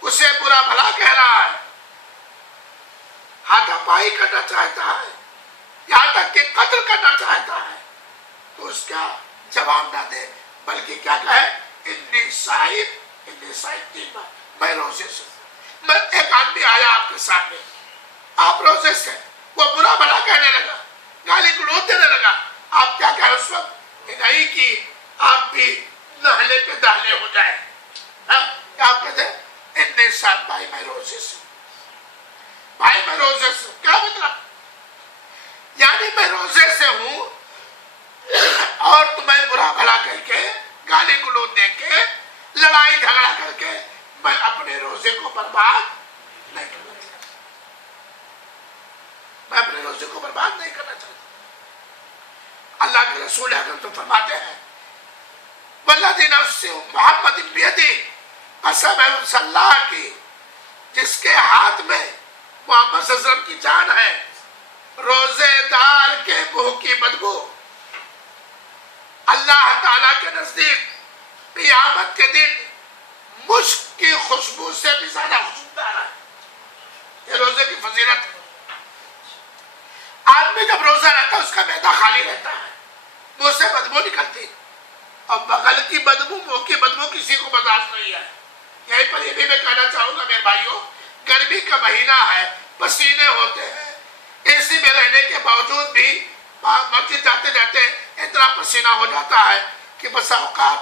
اسے برا بھلا کہہ رہا ہے, ہاتھا پائی کرنا چاہتا ہے, یہاں تک کہ قتل کرنا چاہتا ہے, تو اس کا جواب نہ دے بلکہ کیا کہے انی صائم میں روزے سے. میں ایک آدمی آیا آپ کے سامنے, آپ روزے سے, وہ برا بھلا کہنے لگا, گالی گلوچ دینے لگا, آپ کیا کہیں اس وقت نہیں کہ آپ بھی نہلے پہ دہلے ہو جائیں. آپ کہتے ہیں اتنے سال بھائی میں روزے سے, بھائی میں روزے سے. کیا مطلب؟ یعنی میں روزے سے ہوں اور تمہیں برا بھلا کر کے, گالی گلوچ دے کے, لڑائی جھگڑا کر کے میں اپنے روزے کو برباد نہیں کرنا چاہتا. میں اپنے روزے کو برباد نہیں کرنا چاہتا. اللہ کے رسول اکرم تو فرماتے ہیں والذی نفس محمد بیدی, قسم ہے اس اللہ کی جس کے ہاتھ میں محمد صلی اللہ علیہ وسلم کی جان ہے, روزے دار کے منہ کی بدبو اللہ تعالیٰ کے نزدیک قیامت کے دن مشک کی خوشبو سے بھی زیادہ خوشبودار ہے. یہ روزے کی فضیلت ہے. آدمی جب روزہ رہتا ہے اس کا معدہ خالی رہتا ہے, منہ سے بدبو نکلتی, اور بغل کی بدبو, منہ کی بدبو کسی کو برداشت نہیں ہے. یہیں پر یہ بھی میں کہنا چاہوں گا میرے بھائیوں, گرمی کا مہینہ ہے, پسینے ہوتے ہیں, اے سی میں رہنے کے باوجود بھی مسجد جاتے جاتے اتنا پسینہ ہو جاتا ہے کہ بس اوقات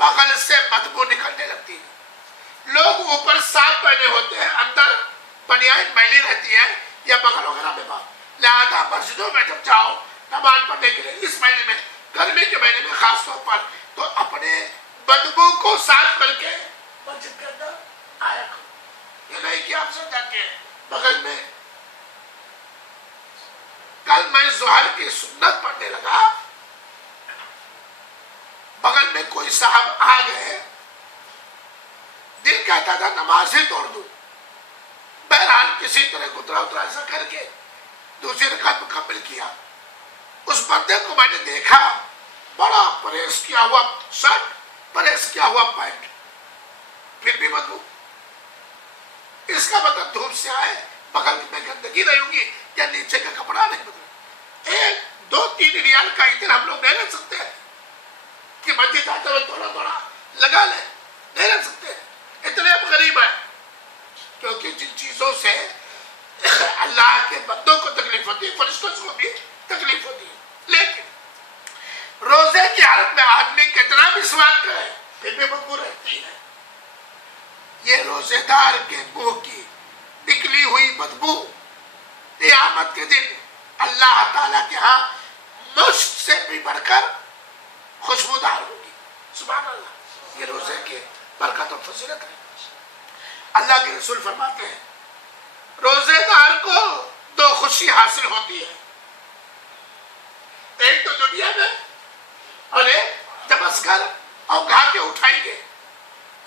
بغل سے بدبو نکلنے لگتی ہے. لوگ اوپر صاف پہنے ہوتے ہیں, اندر بنیان میلی رہتی ہے یا بغل وغیرہ میں بات. لہذا مسجدوں میں جب جاؤ نماز پڑھنے کے لیے اس مہینے میں, گرمی کے مہینے میں خاص طور پر, تو اپنے بدبو کو صاف کر کے مسجد کے اندر آیا کرو. یہ نہیں کہ آپ سمجھا کے بغل میں. کل میں ظہر کی سنت پڑھنے لگا, بغل میں کوئی صاحب آ گئے, دل کہتا تھا نماز ہی توڑ دوں. بہرحال کسی طرح اترا ایسا کر کے دوسری رکعت مکمل کیا. اس بندے کو میں نے دیکھا, بڑا پریس کیا ہوا شرٹ, پریس کیا ہوا پینٹ, پھر بھی بدبو. اس کا مطلب دھوپ سے آئے, بغل میں گندگی نہیں ہوگی یا نیچے کا کپڑا نہیں بدلا. 1-2-3 ریال کا ادھر ہم لوگ نہیں رہ سکتے ہیں کہ مسجد آتے ہوئے تھوڑا تھوڑا لگا لیں, نہیں رہ سکتے. اتنے اب غریب ہیں, کیونکہ جن چیزوں سے اللہ کے بندوں کو تکلیف ہوتی ہے فرشتوں کو بھی تکلیف ہوتی ہے. لیکن روزے کی حالت میں آدمی کتنا بھی سواد کرے پھر بھی بدبو رہتی ہے. یہ روزے دار کے منہ کی نکلی ہوئی بدبو قیامت کے دن اللہ تعالیٰ کے ہاں مشک سے بھی بڑھ کر خوشبودار ہوگی. سبحان اللہ, یہ روزے کے برکت و فضیلت ہے. اللہ کے رسول فرماتے ہیں روزے دار کو 2 خوشی حاصل ہوتی ہے, ایک تو دنیا میں اور ایک جب اصغر اور گھا کے اٹھائیں گے,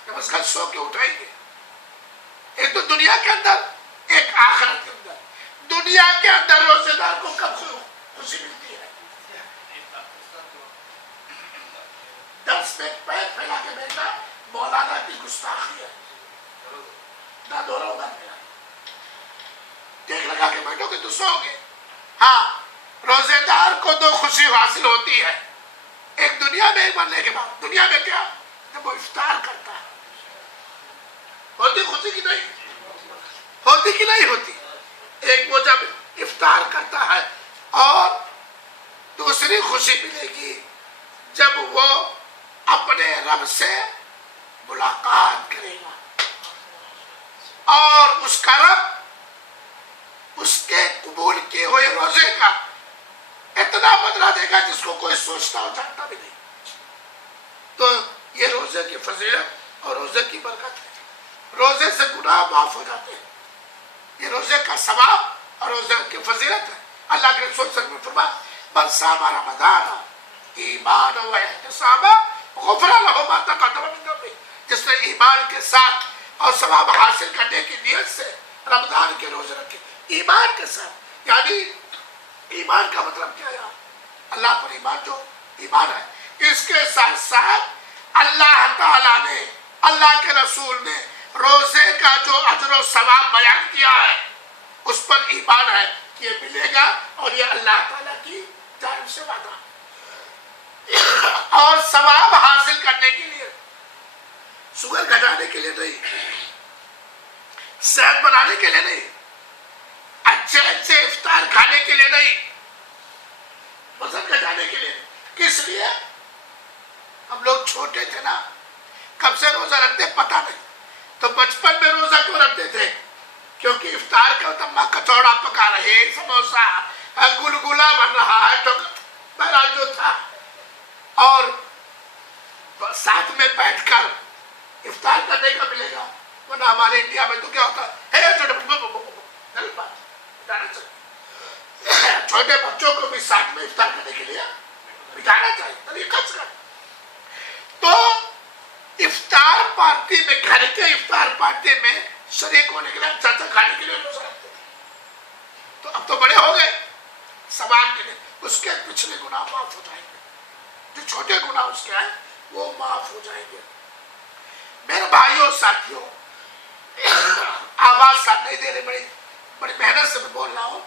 جب اصغر سو کے اٹھائیں گے. ایک تو دنیا کے اندر, ایک آخرت کے اندر. دنیا کے اندر روزے دار کو کب خوشی ملتی ہے؟ درس میں پیر پھیلا کے بیٹھا مولانا کی گستاخی ہے, نہ دورہ نہ پھیلا, ٹیک لگا کے بیٹھو گے تو سو گے. ہاں, روزے دار کو 2 خوشی حاصل ہوتی ہے. ایک دنیا میں مرنے کے بعد, دنیا میں کیا, جب وہ افطار کرتا ہے, ہوتی خوشی کی نہیں ہوتی کہ نہیں ہوتی. ایک وہ جب افطار کرتا ہے, اور دوسری خوشی ملے گی جب وہ اپنے رب سے ملاقات کرے گا, اور اس کا رب اس کے قبول کیے ہوئے روزے کا اتنا بدلہ دے گا جس کو کوئی سوچتا اور جانتا بھی نہیں. تو یہ روزے کی فضیلت اور روزے کی برکت ہے. روزے سے گناہ معاف ہو جاتے ہیں. یہ روزے کا ثواب اور روزے کی فضیلت ہے. اللہ کے رسول صلی اللہ علیہ وسلم فرمایا من صام رمضان ایمانا و احتسابا غفر له ما تقدم من ذنبه. جس نے ایمان کے ساتھ اور ثواب حاصل کرنے کی نیت سے رمضان کے روزے رکھے. ایمان کے ساتھ یعنی ایمان کا مطلب کیا ہے؟ اللہ پر ایمان جو ایمان ہے. اس کے ساتھ ساتھ اللہ تعالیٰ نے اللہ کے رسول نے روزے کا جو اجر و ثواب بیان کیا ہے اس پر ایمان ہے کہ یہ ملے گا اور یہ اللہ تعالیٰ کی جانب سے وعدہ. اور ثواب حاصل کرنے کے لیے شوگر گھٹانے کے لیے نہیں, صحت بنانے کے لیے نہیں, اچھے اچھے افطار کھانے کے لیے نہیں, وزن گھٹانے کے لیے. کس لیے؟ ہم لوگ چھوٹے تھے نا, کب سے روزہ رکھتے پتہ نہیں. تو بچپن میں روزہ کیوں رکھتے تھے؟ کیونکہ افطار کا تمام کچوڑا پکا رہے, سموسا گلگلا بن رہا ہے, تو بہرحال جو تھا, اور ساتھ میں بیٹھ کر افطار کرنے کا ملے گا. ورنہ ہمارے انڈیا میں تو کیا ہوتا ہے, چھوٹے بچوں کو بھی ساتھ میں افطار کرنے کے لیے بٹھانا چاہیے طریقہ سے. تو افطار پارٹی میں, گھر کے افطار پارٹی میں شریک ہونے کے لیے اچھا اچھا کھانے کے لیے روزہ رکھتے تھے. تو اب تو بڑے ہو گئے, ثواب کے لیے اس کے پچھلے گناہ معاف ہو جائیں گے. جو چھوٹے گناہ اس کے ہیں وہ معاف ہو جائیں گے. میرے بھائیوں ساتھیوں, آواز ساتھ نہیں دے رہے, بڑی محنت سے میں بول رہا ہوں.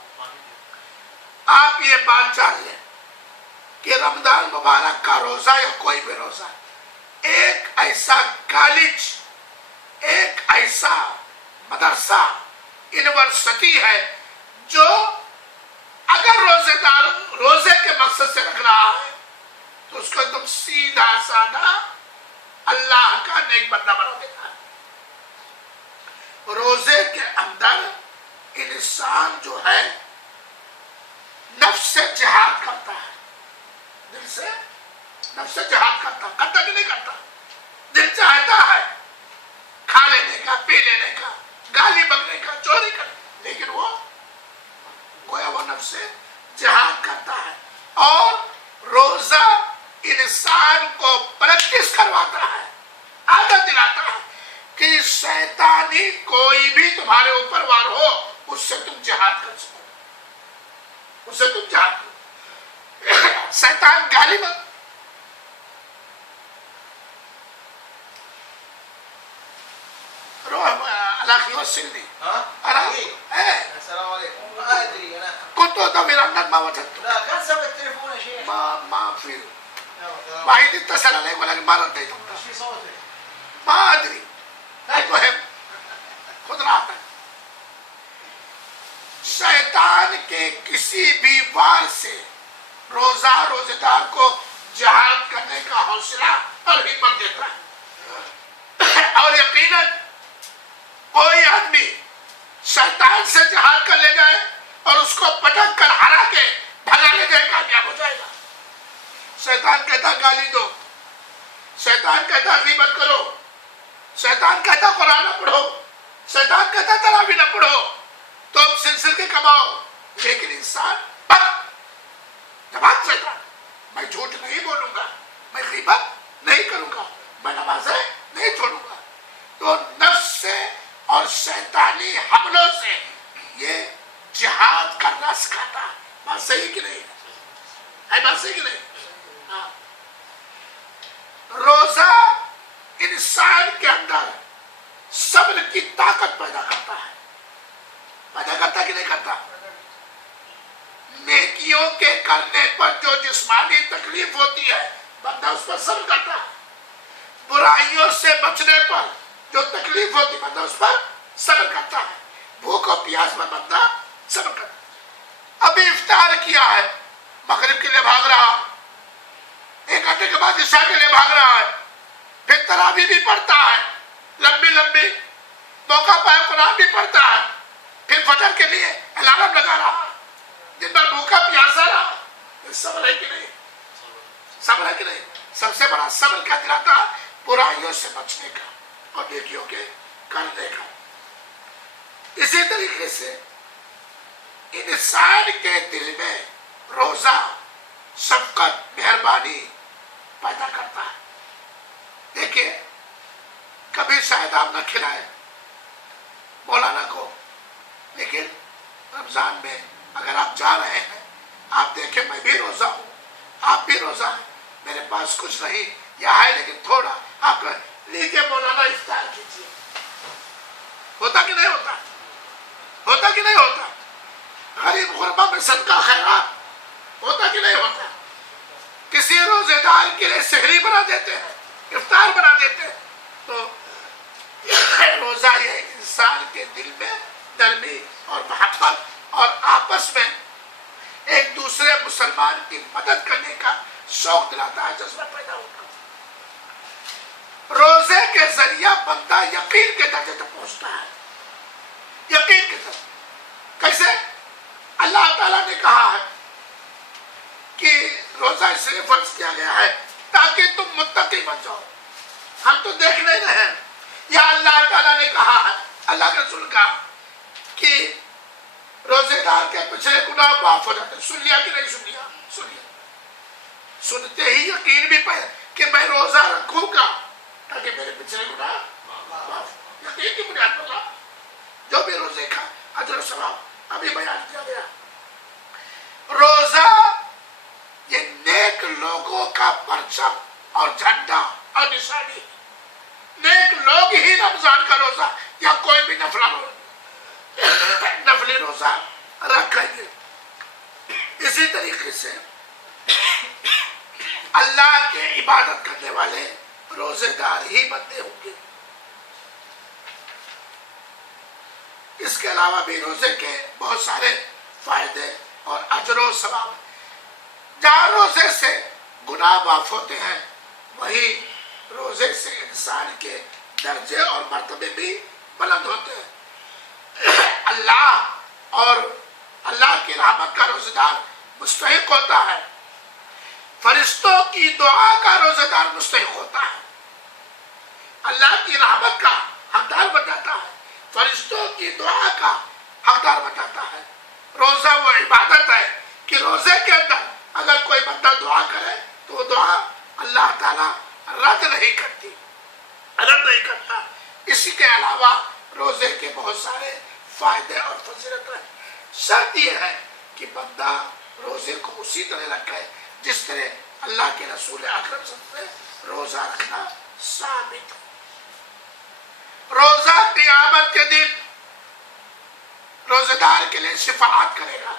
آپ یہ بات جان لیں کہ رمضان مبارک کا روزہ یا کوئی بھی روزہ ایک ایسا کالج, ایک ایسا مدرسہ, یونیورسٹی ہے جو اگر روزے دار روزے کے مقصد سے رکھ رہا ہے تو اس کو ایک دم سیدھا سادہ اللہ کا نیک بندہ بنا دیتا ہے. روزے کے اندر انسان جو ہے نفس سے جہاد کرتا ہے, دل سے نفس سے جہاد کرتا کہ نہیں کرتا؟ دل چاہتا ہے کھا لینے کا, پی لینے کا, گالی بکنے کا, چوری کرنے, لیکن وہ گویا وہ نفس سے جہاد کرتا ہے. اور روزہ انسان کو پریکٹس کرواتا ہے, عادت دلاتا ہے کہ شیطانی کوئی بھی تمہارے اوپر وار ہو اس سے تم جہاد کر سکو, اس سے تم جہاد کرو. شیطان گالی میں السلام عليكم. ما ادري انا كنت ضمير انك ما وجدته. لا كان سوى التليفون يا شيخ. ما في واحد اتصل علي ولكن ما رديته. ايش في صوته؟ ما ادري. المهم خذ راحتك. شیطان کے کسی بھی وار سے روزہ روزے دار کو جہاد کرنے کا حوصلہ اور ہمت دیتا ہے. اور یقیناً کوئی آدمی شیطان سے جہاد کر لے جائے اور اس کو پٹک کر ہرا کے بھگا لے جائے, کامیاب ہو جائے گا. شیطان کہتا گالی دو, شیطان کہتا غیبت کرو, شیطان کہتا قرآن نہ پڑھو, شیطان کہتا تراویح نہ پڑھو, تو اب سلسل کے کماؤ. لیکن انسان جواب شیطان, میں جھوٹ نہیں بولوں گا, میں غیبت نہیں کروں گا, میں نمازیں نہیں چھوڑوں گا. تو نفس سے اور شیطانی حملوں سے یہ جہاد کرنا سکھاتا ہے. بات صحیح کہ نہیں ہے؟ بات صحیح کہ نہیں؟ ہاں. روزہ انسان کے اندر صبر کی طاقت پیدا کرتا ہے. پیدا کرتا کہ نہیں کرتا؟ نیکیوں کے کرنے پر جو جسمانی تکلیف ہوتی ہے بندہ اس پر صبر کرتا ہے. برائیوں سے بچنے پر جو تکلیف ہوتی بندہ اس پر صبر کرتا ہے. بھوک اور پیاس میں بندہ صبر کرتا ہے. ابھی افطار کیا ہے, مغرب کے لیے بھاگ رہا, 1 گھنٹے کے بعد عشاء کے لیے بھاگ رہا ہے, پھر تراویح بھی پڑھتا ہے, لمبی لمبی موقع پائے قرآن بھی پڑھتا ہے, پھر فجر کے لیے الارم لگا رہا, دن بھر بھوکا پیاسا رہا, یہ صبر ہے کہ نہیں؟ صبر ہے کہ نہیں؟ سب سے بڑا صبر کیا دلاتا ہے؟ برائیوں سے بچنے کا اور نیکیوں کے کرنے کا. اسی طریقے سے انسان کے دل میں روزہ شفقت مہربانی پیدا کرتا ہے. دیکھیے کبھی شاید آپ نہ کھلائے مولانا کو، لیکن رمضان میں اگر آپ جا رہے ہیں، آپ دیکھیں میں بھی روزہ ہوں، آپ بھی روزہ ہیں، میرے پاس کچھ نہیں یا ہے لیکن تھوڑا، آپ لیجیے مولانا افطار کیجیے. ہوتا کہ نہیں ہوتا؟ ہوتا کہ نہیں ہوتا؟ غریب غربا میں صدقہ خیرات ہوتا کہ نہیں ہوتا؟ کسی روزے دار کے لیے سحری بنا دیتے ہیں، افطار بنا دیتے ہیں. تو روزہ یہ انسان کے دل میں نرمی اور محبت اور آپس میں ایک دوسرے مسلمان کی مدد کرنے کا شوق دلاتا ہے، جذبہ پیدا ہوتا ہے. روزے کے ذریعہ بندہ یقین کے درجے تک پہنچتا ہے. یقین کے درجے کیسے؟ اللہ تعالیٰ نے کہا ہے کہ روزہ اس لیے فرض کیا گیا ہے تاکہ تم متقی بن جاؤ. ہم تو دیکھ نہیں رہے ہیں. یا اللہ تعالیٰ نے کہا ہے، اللہ کے رسول کا، کہ روزے دار کے پچھلے گناہ معاف ہو جاتے ہیں. سن لیا کہ نہیں سن لیا؟ سن لیا. سنتے ہی یقین بھی پہ کہ میں روزہ رکھوں گا تاکہ میرے پچھلے گناہ معاف. یقین کی بنیاد پر جو بھی روزے کا اجر و ثواب ابھی بیان کیا گیا. روزہ یہ نیک لوگوں کا پرچم اور جھنڈا اور نشانی. نیک لوگ ہی رمضان کا روزہ یا کوئی بھی نفلی روزہ رکھیں گے. اسی طریقے سے اللہ کے عبادت کرنے والے روزے دار ہی بندے ہوں گے. اس کے علاوہ بھی روزے کے بہت سارے فائدے اور اجر و ثواب. جہاں روزے سے گناہ معاف ہوتے ہیں، وہی روزے سے انسان کے درجے اور مرتبے بھی بلند ہوتے ہیں. اللہ اور اللہ کی رحمت کا روزہ دار مستحق ہوتا ہے. فرشتوں کی دعا کا روزہ دار مستحق ہوتا ہے. اللہ کی رحمت کا حقدار بن جاتا ہے، فرشتوں کی دعا کا حقدار بن جاتا ہے. روزہ وہ عبادت ہے کہ روزے کے اندر اگر کوئی بندہ دعا کرے تو وہ دعا اللہ تعالیٰ رد نہیں کرتی، رد نہیں کرتا. اسی کے علاوہ روزے کے بہت سارے فائدے اور فضیلت ہیں. شرط یہ ہے کہ بندہ روزے کو اسی طرح رکھے جس طرح اللہ کے رسول اکرم صلی اللہ علیہ وسلم سے روزہ رکھنا ثابت ہے. روزہ قیامت کے دن روزہ دار کے لیے شفاعت کرے گا.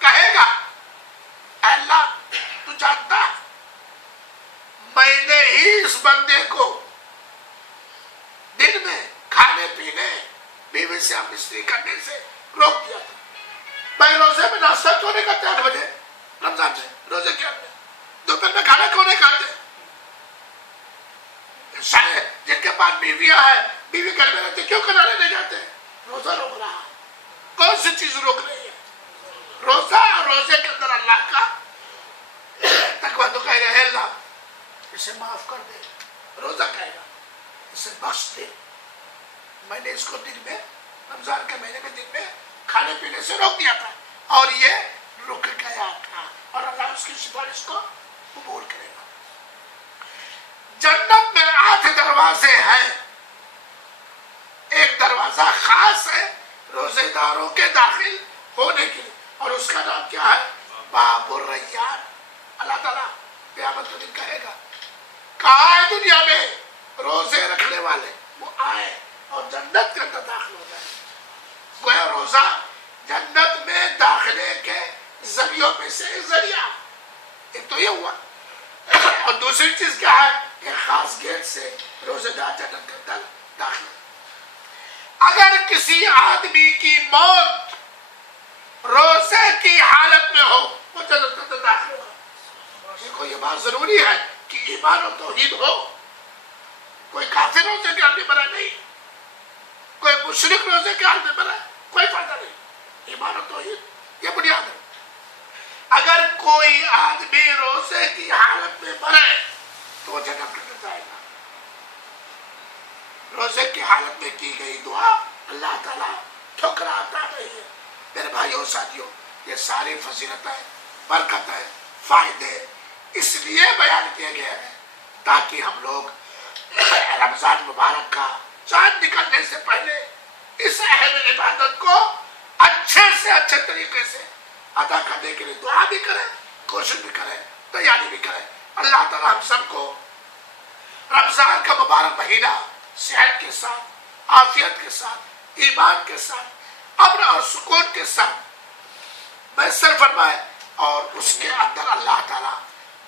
کہے گا اے اللہ تو جانتا ہے میں نے ہی اس بندے کو دن میں کھانے پینے بیوی سے ہم مستری کرنے سے روک دیا تھا. میں روزے میں ناشتہ کیوں نہیں کرتے 8 بجے رمضان سے؟ روزے کے اندر دوپہر میں کھانا کیوں نہیں کھاتے؟ شاید جن کے پاس بیویاں ہیں، بیوی گھر میں رہتے کیوں کھانے نہیں جاتے؟ روزہ روک رہا ہے. کون سی چیز روک رہی ہے؟ روزہ. اور روزے کے اندر اللہ کا تقویٰ تو کہے گا اے اللہ اسے معاف کر دے. روزہ کہے گا اسے بخش دے. میں نے اس کو دن میں رمضان کے مہینے میں دن میں کھانے پینے سے روک دیا تھا اور یہ رک گیا تھا، اور اللہ اس کی سفارش کو قبول کرے گا. جنت میں 8 دروازے ہیں. ایک دروازہ خاص ہے روزے داروں کے داخل ہونے کے لیے، اور اس کا نام کیا ہے؟ باب الریان. اللہ تعالیٰ قیامت کے دن کہے گا کہاں ہے دنیا میں روزے رکھنے والے، وہ آئے اور جنت کے اندر داخل ہو جائے. گویا روزہ جنت میں داخلے کے ذریعوں میں سے ایک ذریعہ. ایک تو یہ ہوا، اور دوسری چیز کیا ہے؟ ایک خاص گیٹ سے روزے دار جنت کے اندر داخل. اگر کسی آدمی کی موت روزے کی حالت میں ہو وہ جنت کے اندر داخل ہوگا. دیکھو یہ بات ضروری ہے کہ ایمان و توحید ہو. کوئی کافر روزے کے حال میں مرا نہیں، کوئی مشرک روزے کے حال میں مرا، کوئی فائدہ نہیں. ایمان و توحید یہ بنیاد ہے. کوئی آدمی روزے کی حالت میں مرے تو وہ جنت میں جائے گا. روزے کی حالت میں کی گئی دعا اللہ تعالیٰ ٹھکراتا نہیں ہے. میرے بھائیوں ساتھیوں، یہ ساری فضیلتیں، برکتیں، فائدے اس لیے بیان کیے گئے ہیں تاکہ ہم لوگ رمضان مبارک کا چاند نکلنے سے پہلے اس اہم عبادت کو اچھے سے اچھے طریقے سے ادا کرنے کے لیے دعا بھی کریں، کوشش بھی کریں، تیاری بھی کریں. اللہ تعالیٰ ہم سب کو رمضان کا مبارک مہینہ صحت کے ساتھ، عافیت کے ساتھ، ایمان کے ساتھ، امن اور سکون کے ساتھ میسر فرمائے اور اس کے اندر اللہ تعالیٰ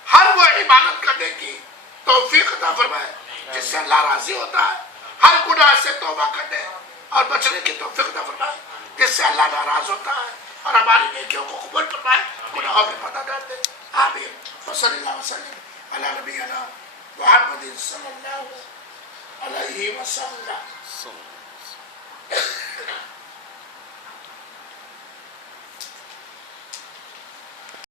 ہر وہ عبادت کرنے کی توفیق عطا فرمائے جس سے اللہ راضی ہوتا ہے. ہر گناہ سے توبہ کرنے اور بچنے کی توفیق عطا فرمائے جس سے اللہ ناراض ہوتا ہے اور ہماری نیکیوں کو قبول فرمائے، گناہوں کے پتہ ڈال دے. آمین. وصلی اللہ وسلم علی نبینا محمد صلی اللہ علیہ وسلم.